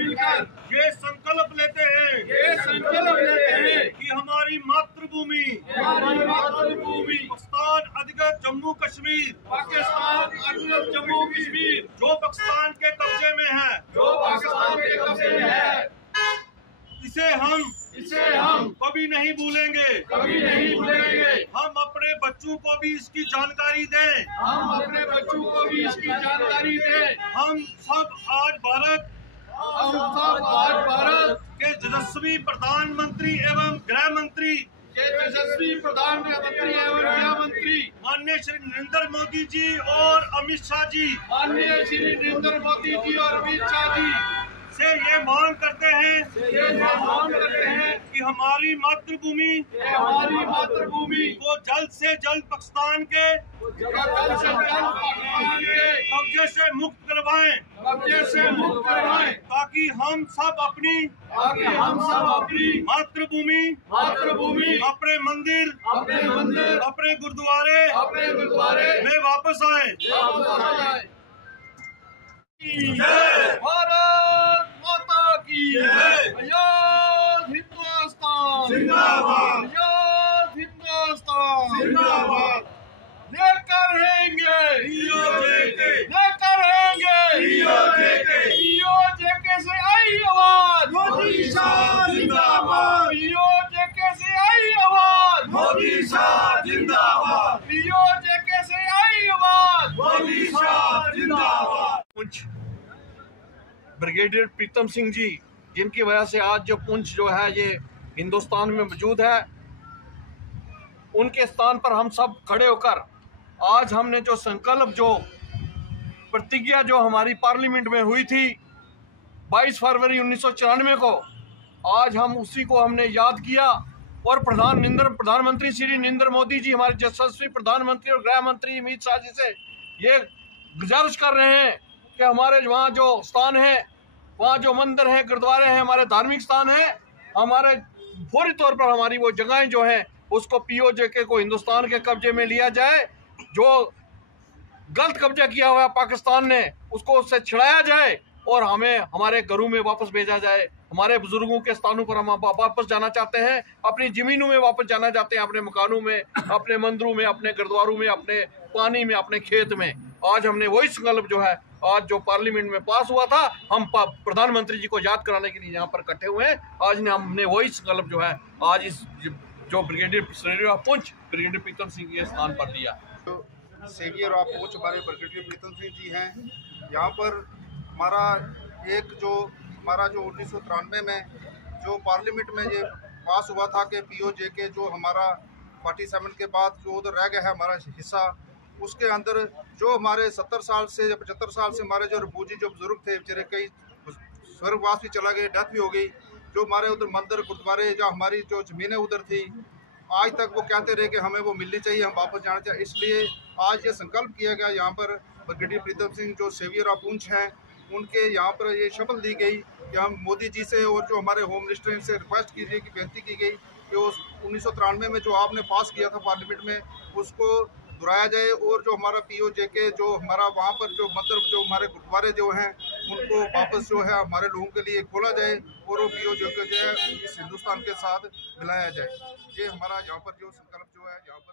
मिलकर ये संकल्प लेते हैं कि हमारी मातृभूमि पाकिस्तान अधिकृत जम्मू कश्मीर जो पाकिस्तान के कब्जे में है, इसे हम कभी नहीं भूलेंगे। हम अपने बच्चों को भी इसकी जानकारी दें। हम सब आज भारत के यशस्वी प्रधानमंत्री एवं गृह मंत्री माननीय श्री नरेंद्र मोदी जी और अमित शाह जी से ये मांग करते हैं कि हमारी मातृभूमि को जल्द से जल्द पाकिस्तान के कब्जे से मुक्त करवाएं, ताकि हम सब अपनी मातृभूमि, अपने मंदिर, अपने गुरुद्वारे में वापस आए। भारत माता की आजाद हिंदुस्तान जिंदाबाद। लेकर रहेंगे जेके से आई आवाज मोदी शाह जिंदाबाद, जेके से आई आवाज मोदी शाह जिंदाबाद, जेके से आई आवाज मोदी शाह जिंदाबाद। ब्रिगेडियर प्रीतम सिंह जी, जिनकी वजह से आज जो पुंछ जो है ये हिंदुस्तान में मौजूद है, उनके स्थान पर हम सब खड़े होकर आज हमने जो संकल्प, जो प्रतिज्ञा जो हमारी पार्लियामेंट में हुई थी 22 फरवरी 1994 को, आज हम उसी को हमने याद किया और प्रधानमंत्री श्री नरेंद्र मोदी जी, हमारे यशस्वी प्रधानमंत्री और गृह मंत्री अमित शाह जी से ये गुजारिश कर रहे हैं कि हमारे वहाँ जो स्थान है, वहाँ जो मंदिर है, गुरुद्वारे हैं, हमारे धार्मिक स्थान है, हमारे फौरी तौर पर हमारी वो जगहें जो हैं उसको POJK को हिंदुस्तान के कब्जे में लिया जाए। जो गलत कब्जा किया हुआ है पाकिस्तान ने, उसको उससे छुड़ाया जाए और हमें हमारे घरों में वापस भेजा जाए। हमारे बुजुर्गों के स्थानों पर हम वापस जाना चाहते हैं, अपनी जमीनों में वापस जाना चाहते हैं, अपने मकानों में, अपने मंदिरों में, अपने गुरुद्वारों में, अपने पानी में, अपने खेत में। आज हमने वही संकल्प जो है आज जो पार्लियामेंट में पास हुआ था, हम प्रधानमंत्री जी को याद कराने के लिए यहाँ पर इकट्ठे हुए हैं। आज हमने वही संकल्प जो है आज इस जो ब्रिगेडियर प्रीतम सिंह के स्थान पर लिया। सेवियर ऑफ पुंछ हमारे ब्रिगेडियर प्रीतम सिंह जी हैं। यहाँ पर हमारा जो 1993 में जो पार्लियामेंट में ये पास हुआ था कि POJK जो हमारा 47 के बाद जो उधर रह गया है हमारा हिस्सा, उसके अंदर जो हमारे 70 साल से या 75 साल से हमारे जो रिफूजी जो बुजुर्ग थे, बेचारे कई स्वर्गवास भी चला गए, डेथ भी हो गई। जो हमारे उधर मंदिर, गुरुद्वारे, जो हमारी जो ज़मीनें उधर थी, आज तक वो कहते रहे कि हमें वो मिलनी चाहिए, हम वापस जाना चाहिए। इसलिए आज ये संकल्प किया गया। यहाँ पर ब्रिगेडियर प्रीतम सिंह जो सेवियर ऑफ पुंछ हैं, उनके यहाँ पर ये शपथ दी गई कि हम मोदी जी से और जो हमारे होम मिनिस्टर इनसे रिक्वेस्ट की गई, कि बेनती की गई कि उस 1993 में जो आपने पास किया था पार्लियामेंट में, उसको दोहराया जाए और जो हमारा POJK जो हमारा वहाँ पर जो मंदिर, जो हमारे गुरुद्वारे जो हैं, उनको वापस जो है हमारे लोगों के लिए खोला जाए और वो POJK जो है इस हिंदुस्तान के साथ मिलाया जाए। ये हमारा यहाँ पर जो संकल्प जो है यहाँ पर